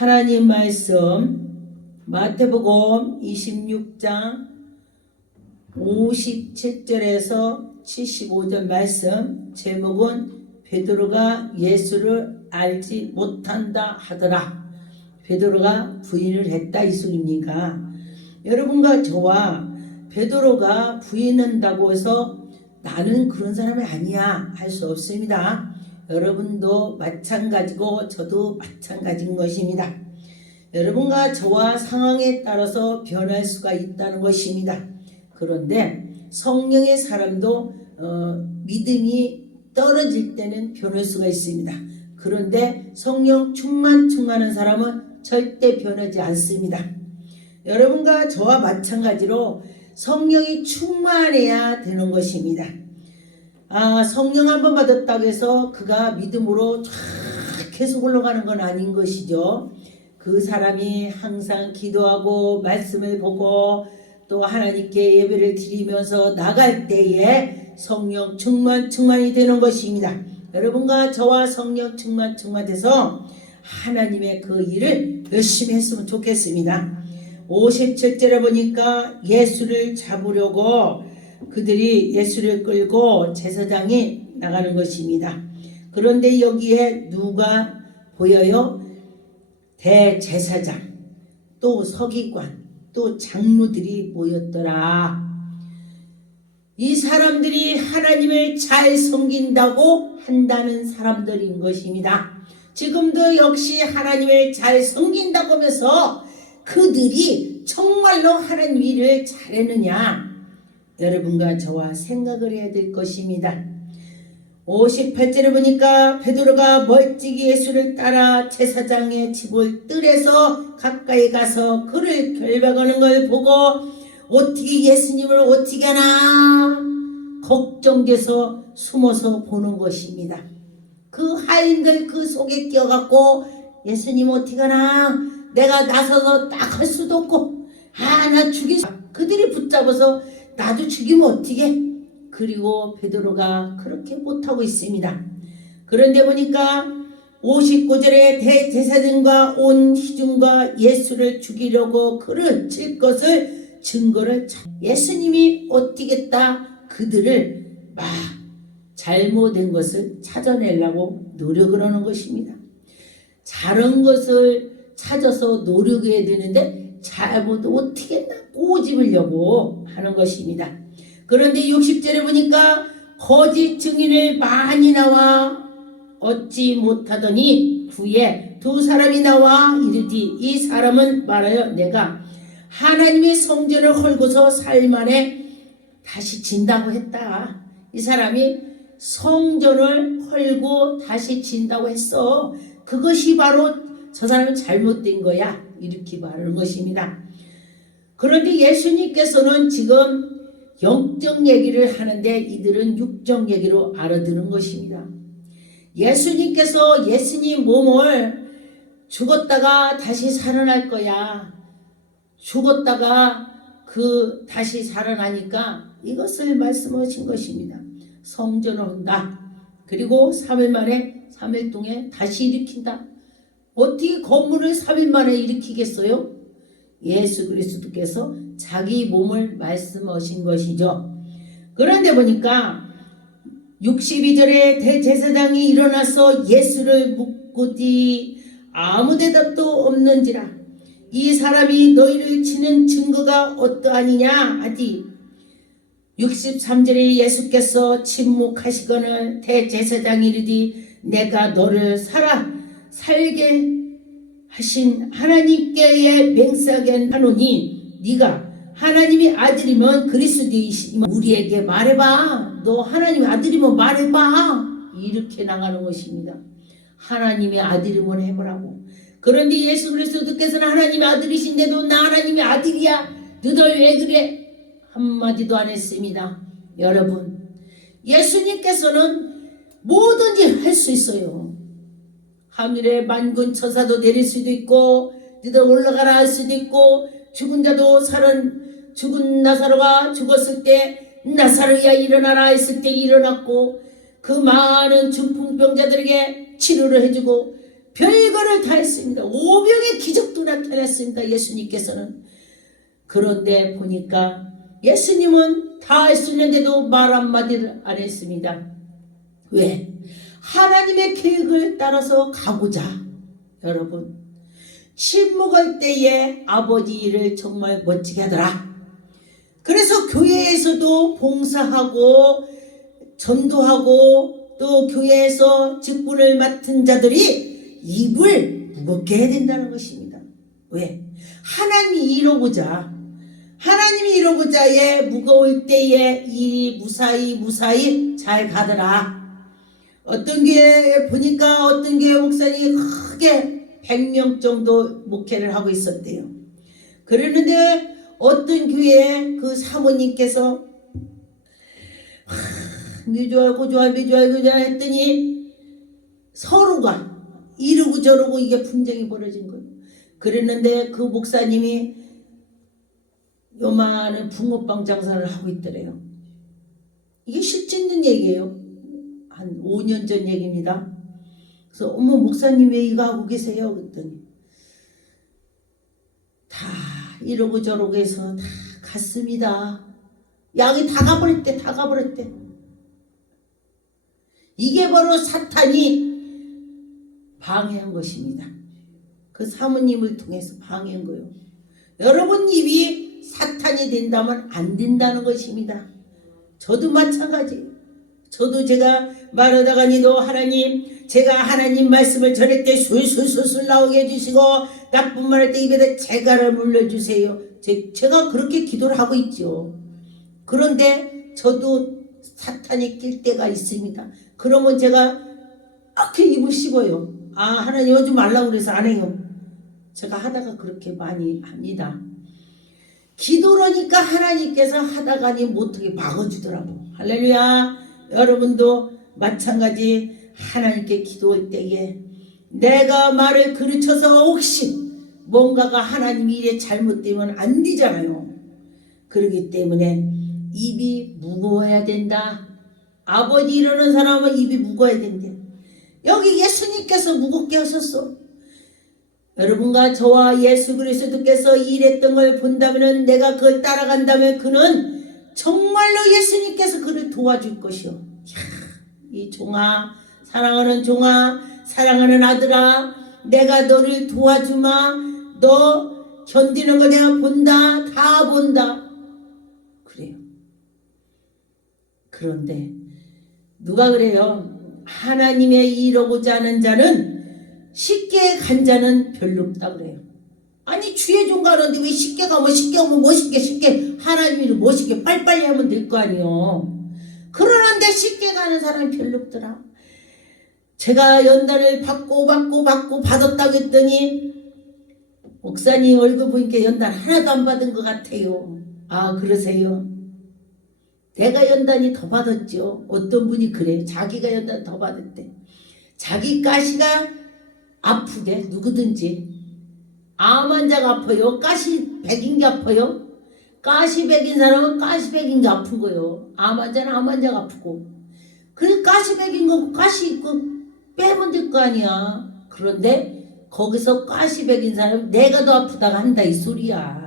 하나님 말씀 마태복음 26장 57절에서 75절 말씀, 제목은 베드로가 예수를 알지 못한다 하더라. 베드로가 부인을 했다 이 소리입니까? 여러분과 저와 베드로가 부인한다고 해서 나는 그런 사람이 아니야 할 수 없습니다. 여러분도 마찬가지고 저도 마찬가지인 것입니다. 여러분과 저와 상황에 따라서 변할 수가 있다는 것입니다. 그런데 성령의 사람도 믿음이 떨어질 때는 변할 수가 있습니다. 그런데 성령 충만한 사람은 절대 변하지 않습니다. 여러분과 저와 마찬가지로 성령이 충만해야 되는 것입니다. 성령 한번 받았다고 해서 그가 믿음으로 쫙 계속 올라가는 건 아닌 것이죠. 그 사람이 항상 기도하고 말씀을 보고 또 하나님께 예배를 드리면서 나갈 때에 성령 충만이 되는 것입니다. 여러분과 저와 성령 충만돼서 하나님의 그 일을 열심히 했으면 좋겠습니다. 57절에 보니까 예수를 잡으려고 그들이 예수를 끌고 제사장이 나가는 것입니다. 그런데 여기에 누가 보여요? 대제사장, 또 서기관, 또 장로들이 모였더라. 이 사람들이 하나님을 잘 섬긴다고 한다는 사람들인 것입니다. 지금도 역시 하나님을 잘 섬긴다고 하면서 그들이 정말로 하나님 일을 잘했느냐? 여러분과 저와 생각을 해야 될 것입니다. 58절에 보니까 베드로가 멀찍이 예수를 따라 제사장의 집을 뜰에서 가까이 가서 그를 결박하는 걸 보고 어떻게 예수님을 어떻게 하나 걱정돼서 숨어서 보는 것입니다. 그 하인들 그 속에 끼어갖고 예수님 어떻게 하나 내가 나서서 딱 할 수도 없고 나 죽이자. 그들이 붙잡아서 나도 죽이면 어떻게? 그리고 베드로가 그렇게 못하고 있습니다. 그런데 보니까 59절에 대제사장과 온 회중과 예수를 죽이려고 그를 칠 것을 증거를 예수님이 어떻겠다 그들을 막 잘못된 것을 찾아내려고 노력을 하는 것입니다. 잘한 것을 찾아서 노력해야 되는데 잘못 어떻게 했나 꼬집으려고 하는 것입니다. 그런데 60절에 보니까 거짓 증인을 많이 나와 얻지 못하더니 후에 두 사람이 나와 이르되 이 사람은 말하여 내가 하나님의 성전을 헐고서 사흘 만에 다시 진다고 했다. 이 사람이 성전을 헐고 다시 진다고 했어. 그것이 바로 저 사람은 잘못된 거야. 이렇게 말하는 것입니다. 그런데 예수님께서는 지금 영적 얘기를 하는데 이들은 육적 얘기로 알아듣는 것입니다. 예수님께서 예수님 몸을 죽었다가 다시 살아날 거야. 죽었다가 다시 살아나니까 이것을 말씀하신 것입니다. 성전을 한다. 그리고 3일 만에 3일 동안 다시 일으킨다. 어떻게 건물을 3일 만에 일으키겠어요? 예수 그리스도께서 자기 몸을 말씀하신 것이죠. 그런데 보니까 62절에 대제사장이 일어나서 예수를 묻고디 아무 대답도 없는지라 이 사람이 너희를 치는 증거가 어떠하니냐 하디 63절에 예수께서 침묵하시거늘 대제사장이 이르디 내가 너를 살게 하신 하나님께의 맹세하게 하노니 네가 하나님의 아들이면 그리스도이시면 우리에게 말해봐. 너 하나님의 아들이면 말해봐. 이렇게 나가는 것입니다. 하나님의 아들이면 해보라고. 그런데 예수 그리스도께서는 하나님의 아들이신데도 나 하나님의 아들이야. 너들 왜 그래? 한마디도 안 했습니다. 여러분, 예수님께서는 뭐든지 할 수 있어요. 하늘에 만군 천사도 내릴 수도 있고 너들 올라가라 할 수도 있고 죽은 나사로가 죽었을 때 나사로야 일어나라 했을 때 일어났고 그 많은 중풍병자들에게 치료를 해주고 별거를 다 했습니다. 오병의 기적도 나타났습니다. 예수님께서는. 그런데 보니까 예수님은 다 할 수 있는데도 말 한마디를 안 했습니다. 왜? 하나님의 계획을 따라서 가고자. 여러분, 침묵할 때에 아버지 일을 정말 멋지게 하더라. 그래서 교회에서도 봉사하고 전도하고 또 교회에서 직분을 맡은 자들이 입을 무겁게 해야 된다는 것입니다. 왜? 하나님이 이러고자에 무거울 때에 일이 무사히 잘 가더라. 어떤 교회 보니까 어떤 교회 목사님이 크게 100명 정도 목회를 하고 있었대요. 그러는데 어떤 교회에 그 사모님께서 미주알 했더니 서로가 이러고 저러고 이게 분쟁이 벌어진 거예요. 그랬는데 그 목사님이 요만한 붕어빵 장사를 하고 있더래요. 이게 실제 있는 얘기예요. 한 5년 전 얘기입니다. 그래서 어머 목사님 왜 이거 하고 계세요? 그랬더니 다 이러고 저러고 해서 다 갔습니다. 양이 다 가버렸대. 이게 바로 사탄이 방해한 것입니다. 그 사모님을 통해서 방해한 거예요. 여러분 입이 사탄이 된다면 안 된다는 것입니다. 저도 마찬가지. 저도 제가 말하다가니도 하나님, 제가 하나님 말씀을 전할 때 술술술술 나오게 해주시고 나쁜 말 할 때 입에다 재갈을 물려주세요. 제가 그렇게 기도를 하고 있죠. 그런데 저도 사탄이 낄 때가 있습니다. 그러면 제가 이렇게 입을 씹어요. 아 하나님 하지 말라고 그래서 안 해요. 제가 하다가 그렇게 많이 합니다. 기도라니까 하나님께서 하다가니 못하게 막아주더라고. 할렐루야. 여러분도 마찬가지 하나님께 기도할 때에 내가 말을 그르쳐서 혹시 뭔가가 하나님 일에 잘못되면 안 되잖아요. 그렇기 때문에 입이 무거워야 된다. 아버지 이러는 사람은 입이 무거워야 된대. 여기 예수님께서 무겁게 하셨어. 여러분과 저와 예수 그리스도께서 일했던 걸 본다면 내가 그걸 따라간다면 그는 정말로 예수님께서 그를 도와줄 것이요. 이 종아, 사랑하는 종아, 사랑하는 아들아, 내가 너를 도와주마. 너 견디는 거 내가 본다. 다 본다. 그래요. 그런데 누가 그래요? 하나님의 일하고자 하는 자는 쉽게 간 자는 별로 없다 그래요. 아니 주의 종 가는데 왜 쉽게 가면 멋있게 하나님이 멋있게 빨리빨리 하면 될 거 아니요. 그러는데 쉽게 가는 사람이 별로 없더라. 제가 연단을 받고 받았다고 했더니 목사님 얼굴 보니까 연단 하나도 안 받은 것 같아요. 아 그러세요? 내가 연단이 더 받았죠. 어떤 분이 그래요. 자기가 연단 더 받았대. 자기 가시가 아프게 누구든지 암 환자가 아파요. 가시 백인 게 아파요. 가시 백인 사람은 가시 백인 게 아픈 거예요. 암 환자는 암 환자가 아프고. 그래 가시 백인 거 가시 있고 빼면 될 거 아니야. 그런데 거기서 가시 백인 사람은 내가 더 아프다가 한다 이 소리야.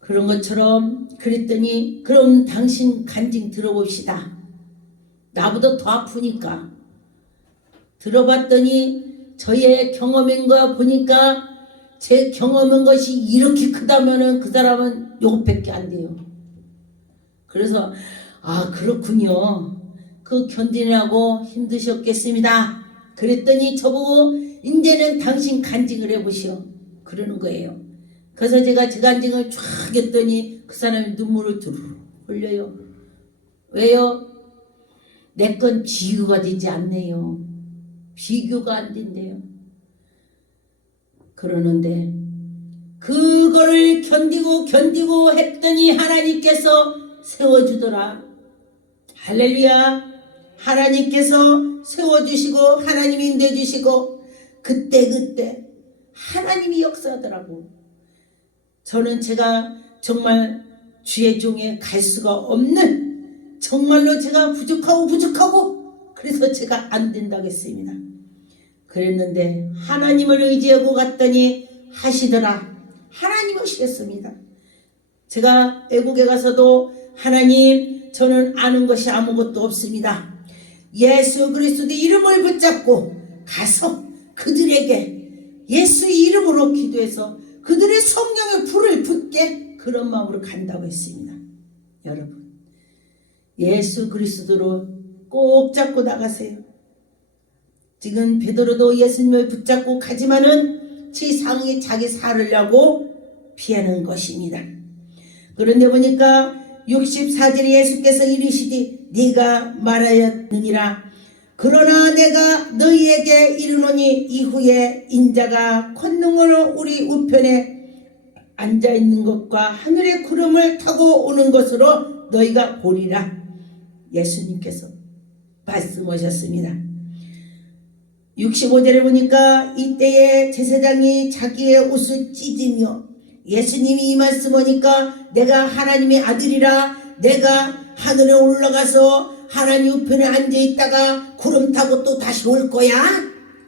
그런 것처럼 그랬더니 그럼 당신 간증 들어봅시다. 나보다 더 아프니까. 들어봤더니 저의 경험인 거 보니까 제 경험인 것이 이렇게 크다면은 그 사람은 요것밖에 안 돼요. 그래서 아 그렇군요. 그 견디느라고 힘드셨겠습니다. 그랬더니 저보고 이제는 당신 간증을 해보시오. 그러는 거예요. 그래서 제가 제 간증을 쫙 했더니 그 사람이 눈물을 두루루 흘려요. 왜요? 내 건 비교가 되지 않네요. 비교가 안 된대요. 그러는데 그거를 견디고 했더니 하나님께서 세워주더라. 할렐루야. 하나님께서 세워주시고 하나님이 인도해주시고 그때 하나님이 역사하더라고. 저는 제가 정말 주의 종에 갈 수가 없는 정말로 제가 부족하고 그래서 제가 안 된다고 했습니다. 그랬는데 하나님을 의지하고 갔더니 하시더라. 하나님 오시겠습니다. 제가 외국에 가서도 하나님, 저는 아는 것이 아무것도 없습니다. 예수 그리스도의 이름을 붙잡고 가서 그들에게 예수 이름으로 기도해서 그들의 성령의 불을 붙게 그런 마음으로 간다고 했습니다. 여러분, 예수 그리스도로 꼭 잡고 나가세요. 지금 베드로도 예수님을 붙잡고 가지만은 지상이 자기 살으려고 피하는 것입니다. 그런데 보니까 64절에 예수께서 이르시되 네가 말하였느니라. 그러나 내가 너희에게 이르노니 이후에 인자가 권능으로 우리 우편에 앉아있는 것과 하늘의 구름을 타고 오는 것으로 너희가 보리라. 예수님께서 말씀하셨습니다. 65절에 보니까 이때에 제사장이 자기의 옷을 찢으며 예수님이 이 말씀하니까 내가 하나님의 아들이라, 내가 하늘에 올라가서 하나님 우편에 앉아있다가 구름 타고 또 다시 올 거야?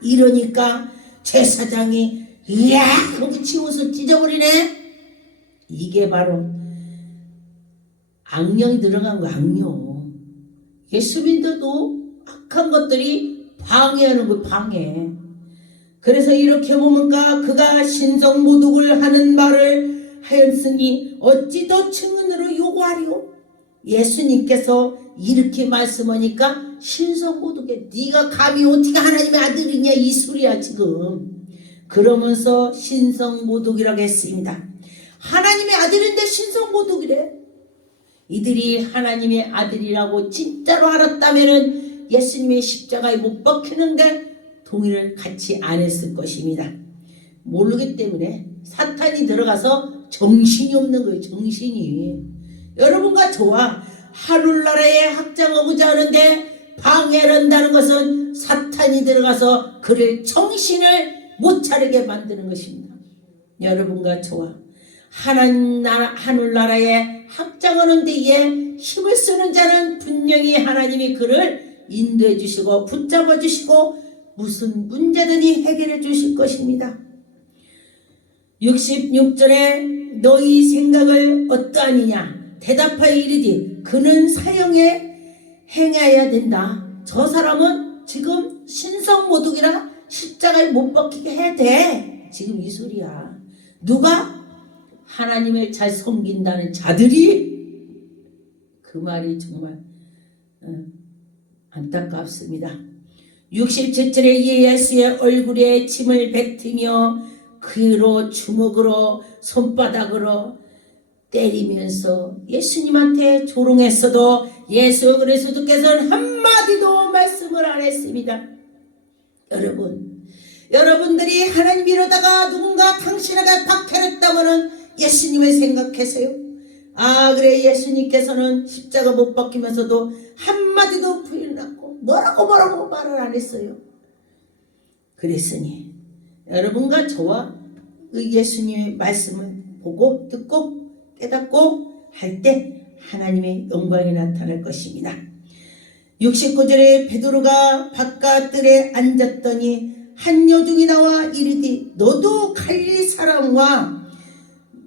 이러니까 제사장이 이야 하고 지 옷을 찢어버리네. 이게 바로 악령이 들어간 거. 악령. 예수님도 악한 것들이 방해하는 거. 방해. 그래서 이렇게 보니까 그가 신성모독을 하는 말을 하였으니 어찌 더 증언으로 요구하리오. 예수님께서 이렇게 말씀하니까 신성모독에 네가 감히 어떻게 하나님의 아들이냐 이 소리야 지금. 그러면서 신성모독이라고 했습니다. 하나님의 아들인데 신성모독이래. 이들이 하나님의 아들이라고 진짜로 알았다면은 예수님의 십자가에 못 박히는데 동의를 같이 안 했을 것입니다. 모르기 때문에 사탄이 들어가서 정신이 없는 거예요. 정신이. 여러분과 저와 하늘나라에 확장하고자 하는데 방해를 한다는 것은 사탄이 들어가서 그를 정신을 못 차리게 만드는 것입니다. 여러분과 저와 하늘나라에 확장하는 데에 힘을 쓰는 자는 분명히 하나님이 그를 인도해 주시고 붙잡아 주시고 무슨 문제든지 해결해 주실 것입니다. 66절에 너희 생각을 어떠하느냐 대답하여 이르되 그는 사형에 행해야 된다. 저 사람은 지금 신성모독이라 십자가에 못 박히게 해야 돼. 지금 이 소리야. 누가? 하나님을 잘 섬긴다는 자들이. 그 말이 정말 안타깝습니다. 67절에 예수의 얼굴에 침을 뱉으며 그로 주먹으로 손바닥으로 때리면서 예수님한테 조롱했어도 예수 그리스도께서는 한마디도 말씀을 안 했습니다. 여러분들이 하나님 이러다가 누군가 당신에게 박해했다면 예수님을 생각하세요. 아 그래 예수님께서는 십자가 못 박히면서도 한마디도 부인을 않고 뭐라고 말을 안 했어요. 그랬으니 여러분과 저와 그 예수님의 말씀을 보고 듣고 깨닫고 할 때 하나님의 영광이 나타날 것입니다. 69절에 베드로가 바깥들에 앉았더니 한 여종이 나와 이르되 너도 갈릴리 사람과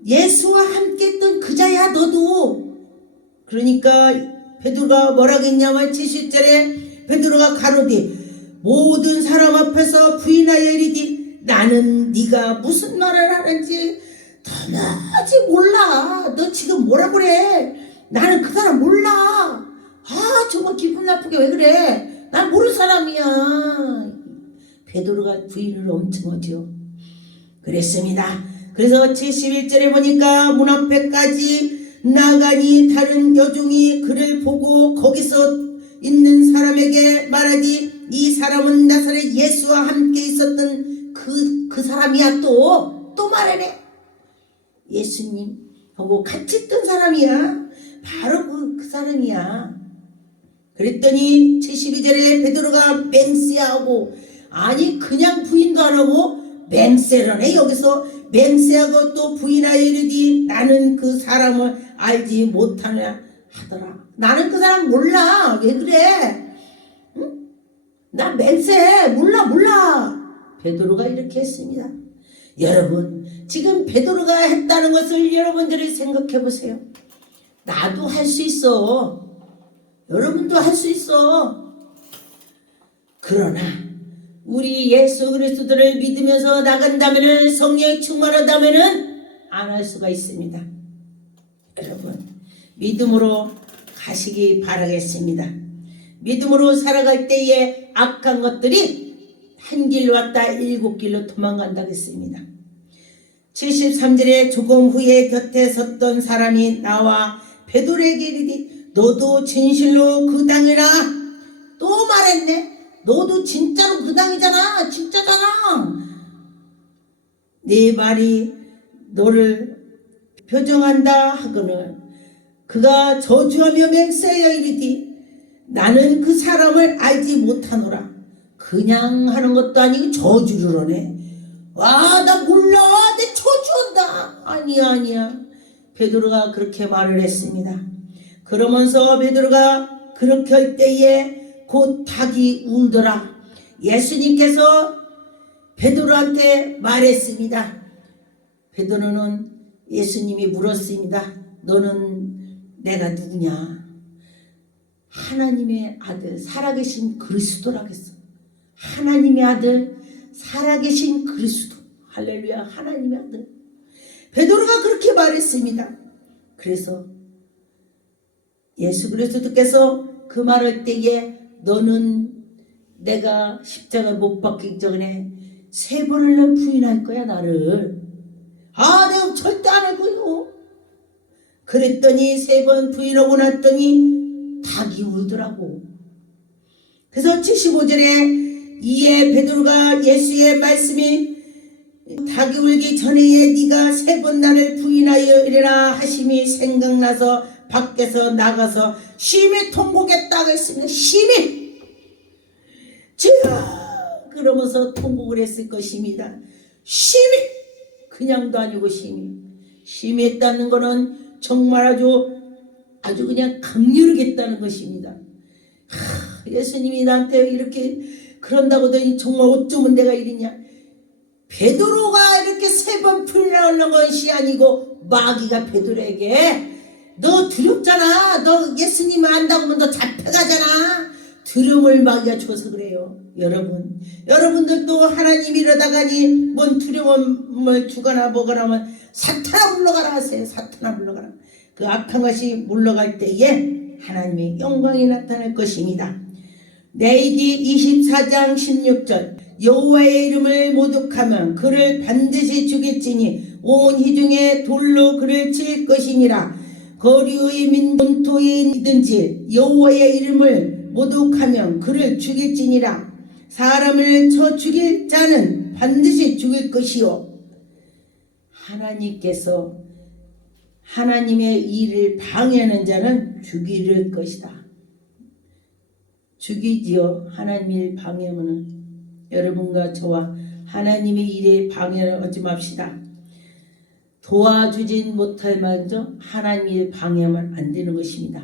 예수와 함께 했던 그자야 너도. 그러니까 베드로가 뭐라고 했냐면 70절에 베드로가 가로되 모든 사람 앞에서 부인하여 이르되 나는 네가 무슨 말을 하는지 도무지 몰라. 너 지금 뭐라 그래? 나는 그 사람 몰라. 아 정말 기분 나쁘게 왜 그래? 난 모르는 사람이야. 베드로가 부인을 엄청 하죠. 그랬습니다. 그래서 71절에 보니까 문 앞에까지 나가니 다른 여종이 그를 보고 거기서 있는 사람에게 말하기 이 사람은 나사렛 예수와 함께 있었던 그 사람이야. 또 말하네. 예수님하고 같이 있던 사람이야. 바로 그 사람이야. 그랬더니 72절에 베드로가 맹세하고 아니 그냥 부인도 안 하고 맹세라네. 여기서 맹세하고 또 부인하여 이르되 나는 그 사람을 알지 못하냐 하더라. 나는 그 사람 몰라. 왜 그래? 응? 나 맹세 몰라. 베드로가 이렇게 했습니다. 여러분, 지금 베드로가 했다는 것을 여러분들이 생각해 보세요. 나도 할 수 있어. 여러분도 할 수 있어. 그러나 우리 예수 그리스도를 믿으면서 나간다면은, 성령이 충만하다면은 안 할 수가 있습니다. 여러분, 믿음으로 가시기 바라겠습니다. 믿음으로 살아갈 때에 악한 것들이 한 길로 왔다 7길로 도망간다고 했습니다. 73절에 조금 후에 곁에 섰던 사람이 나와 베드로에게 이르되 너도 진실로 그 당이라. 또 말했네. 너도 진짜로 그 당이잖아. 진짜잖아. 네 말이 너를 표정한다 하거늘 그가 저주하며 맹세하여 이르되 나는 그 사람을 알지 못하노라. 그냥 하는 것도 아니고 저주를 하네. 와, 나 몰라. 내 저주한다. 아니야. 베드로가 그렇게 말을 했습니다. 그러면서 베드로가 그렇게 할 때에 곧 닭이 울더라. 예수님께서 베드로한테 말했습니다. 베드로는 예수님이 물었습니다. 너는 내가 누구냐? 하나님의 아들, 살아계신 그리스도라고 했어. 하나님의 아들, 살아계신 그리스도. 할렐루야. 하나님의 아들. 베드로가 그렇게 말했습니다. 그래서 예수 그리스도께서 그 말할 때에 너는 내가 십자가 못 박히기 전에 3번을 넌 부인할 거야, 나를. 내가 절대 안 할 거요. 그랬더니 3번 부인하고 났더니 닭이 울더라고. 그래서 75절에 이에 베드로가 예수의 말씀이 닭이 울기 전에 네가 3번 나를 부인하여 이래라 하심이 생각나서 밖에서 나가서 심히 통곡했다고 했습니다. 심히. 그러면서 통곡을 했을 것입니다. 심히. 그냥도 아니고 심히 했다는 것은 정말 아주 그냥 강렬하게 했다는 것입니다. 예수님이 나한테 이렇게 그런다고더니 정말 어쩌면 내가 이러냐. 베드로가 이렇게 3번 풀려오는 것이 아니고 마귀가 베드로에게 너 두렵잖아. 너 예수님 안다고 하면 너 잡혀가잖아. 두려움을 마귀가 줘서 그래요. 여러분들도 하나님 이러다가니 뭔 두려움을 주거나 뭐거나 하면 사탄아 물러가라 하세요. 사탄아 물러가라. 그 악한 것이 물러갈 때에 하나님의 영광이 나타날 것입니다. 레위기 24장 16절 여호와의 이름을 모독하면 그를 반드시 죽일지니 온 희중에 돌로 그를 칠 것이니라. 거류의 민본토이든지 여호와의 이름을 모독하면 그를 죽일지니라. 사람을 쳐 죽일 자는 반드시 죽일 것이요. 하나님께서 하나님의 일을 방해하는 자는 죽일 것이다. 죽이지요. 하나님 일 방해하면 여러분과 저와 하나님의 일에 방해를 하지 맙시다. 도와주진 못할 만저 하나님 일 방해하면 안 되는 것입니다.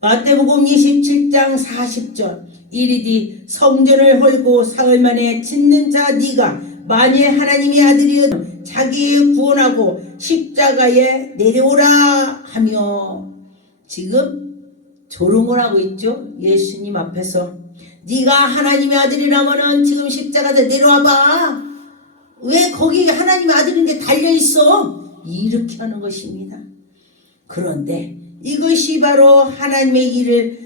마태복음 27장 40절 이르디 성전을 헐고 사흘 만에 짓는 자 네가 만일 하나님의 아들이여 자기 구원하고 십자가에 내려오라 하며. 지금 조롱을 하고 있죠. 예수님 앞에서 네가 하나님의 아들이라면은 지금 십자가에 내려와봐. 왜 거기 하나님의 아들인데 달려있어? 이렇게 하는 것입니다. 그런데 이것이 바로 하나님의 일을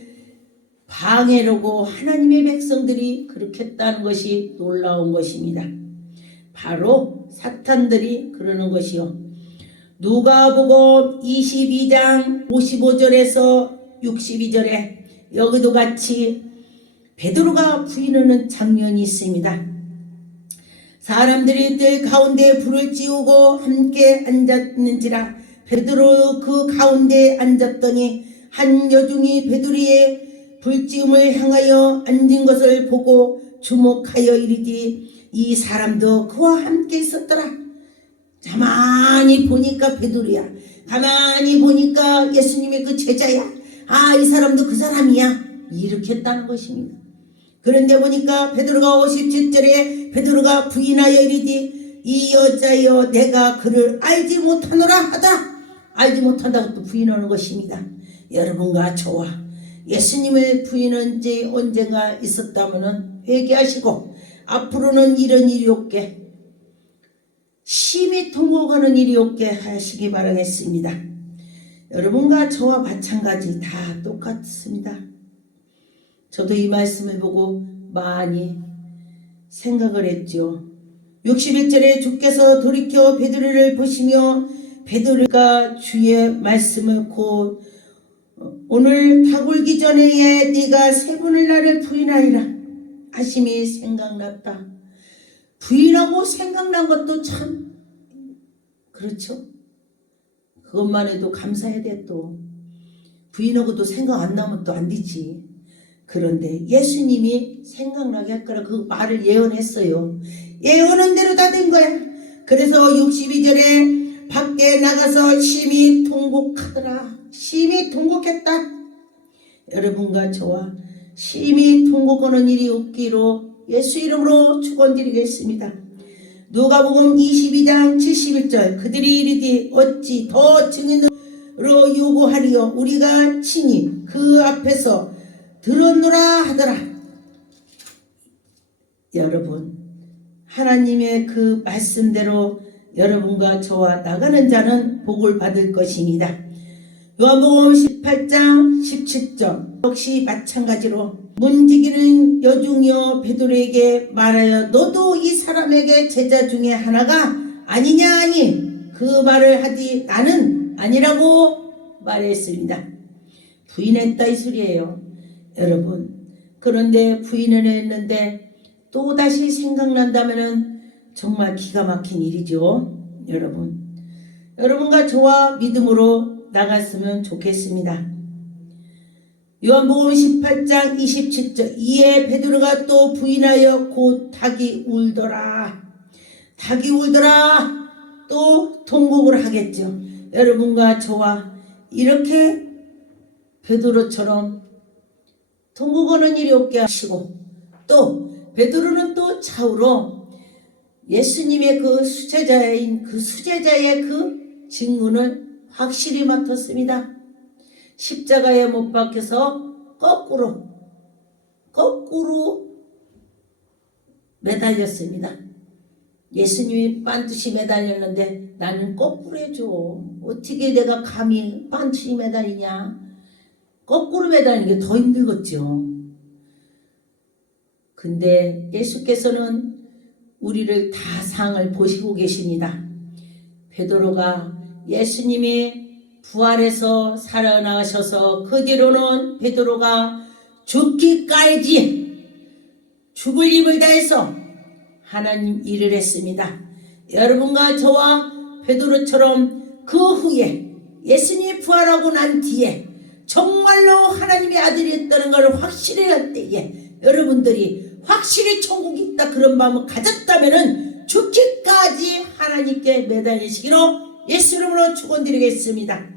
방해하고 하나님의 백성들이 그렇게 했다는 것이 놀라운 것입니다. 바로 사탄들이 그러는 것이요. 누가복음 22장 55절에서 62절에 여기도 같이 베드로가 부인하는 장면이 있습니다. 사람들이 뜰 가운데 불을 지우고 함께 앉았는지라. 베드로 그 가운데 앉았더니 한 여종이 베드로의 불지음을 향하여 앉은 것을 보고 주목하여 이르되 이 사람도 그와 함께 있었더라. 가만히 보니까 베드로야. 가만히 보니까 예수님의 그 제자야. 이 사람도 그 사람이야. 이렇게 했다는 것입니다. 그런데 보니까 베드로가 57절에 베드로가 부인하여 이르되 이 여자여 내가 그를 알지 못하노라 하다. 알지 못한다고 또 부인하는 것입니다. 여러분과 저와 예수님을 부인한 지 언젠가 있었다면 회개하시고 앞으로는 이런 일이 없게 심히 통곡하는 일이 없게 하시기 바라겠습니다. 여러분과 저와 마찬가지 다 똑같습니다. 저도 이 말씀을 보고 많이 생각을 했죠. 61절에 주께서 돌이켜 베드로를 보시며 베드로가 주의 말씀을 곧 오늘 다굴기 전에 네가 세 번을 나를 부인하리라 하심이 생각났다. 부인하고 생각난 것도 참 그렇죠. 그것만 해도 감사해야 돼. 또 부인하고도 생각 안 나면 또 안 되지. 그런데 예수님이 생각나게 할 거라 그 말을 예언했어요. 예언한 대로 다 된 거야. 그래서 62절에 밖에 나가서 심히 통곡하더라. 심히 통곡했다. 여러분과 저와 심히 통곡하는 일이 없기로 예수 이름으로 축원드리겠습니다. 누가복음 22장 71절 그들이 이르되 어찌 더 증인으로 요구하리요 우리가 친히 그 앞에서 들었노라 하더라. 여러분 하나님의 그 말씀대로 여러분과 저와 나가는 자는 복을 받을 것입니다. 요한복음 18장 17절 역시 마찬가지로 문지기는 여중이여 베드로에게 말하여 너도 이 사람에게 제자 중에 하나가 아니냐 하니 그 말을 하디 나는 아니라고 말했습니다. 부인했다 이 소리예요. 여러분 그런데 부인을 했는데 또다시 생각난다면 정말 기가 막힌 일이죠. 여러분과 저와 믿음으로 나갔으면 좋겠습니다. 요한복음 18장 27절 이에 베드로가 또 부인하여 곧 닭이 울더라. 또 통곡을 하겠죠. 여러분과 저와 이렇게 베드로처럼 통곡하는 일이 없게 하시고 또 베드로는 또 차후로 예수님의 그 수제자의 그 직분을 확실히 맡았습니다. 십자가에 못 박혀서 거꾸로 매달렸습니다. 예수님이 반드시 매달렸는데 나는 거꾸로 해줘. 어떻게 내가 감히 반드시 매달리냐. 거꾸로 매달리는 게 더 힘들겠죠. 근데 예수께서는 우리를 다 상을 보시고 계십니다. 베드로가 예수님이 부활해서 살아나셔서 그 뒤로는 베드로가 죽기까지 죽을 힘을 다해서 하나님 일을 했습니다. 여러분과 저와 베드로처럼 그 후에 예수님이 부활하고 난 뒤에 정말로 하나님의 아들이었다는 걸 확실히 할 때에 여러분들이 확실히 천국이 있다 그런 마음을 가졌다면은 죽기까지 하나님께 매달리시기로 예수 이름으로 축원드리겠습니다.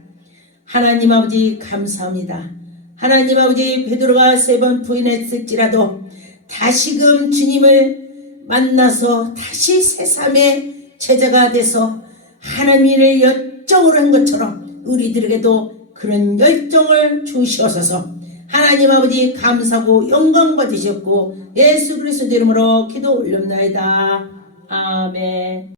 하나님 아버지 감사합니다. 하나님 아버지 베드로가 3번 부인했을지라도 다시금 주님을 만나서 다시 새삼의 제자가 돼서 하나님의 열정을 한 것처럼 우리들에게도 그런 열정을 주시옵소서. 하나님 아버지 감사하고 영광 받으셨고 예수 그리스도 이름으로 기도 올렸나이다. 아멘.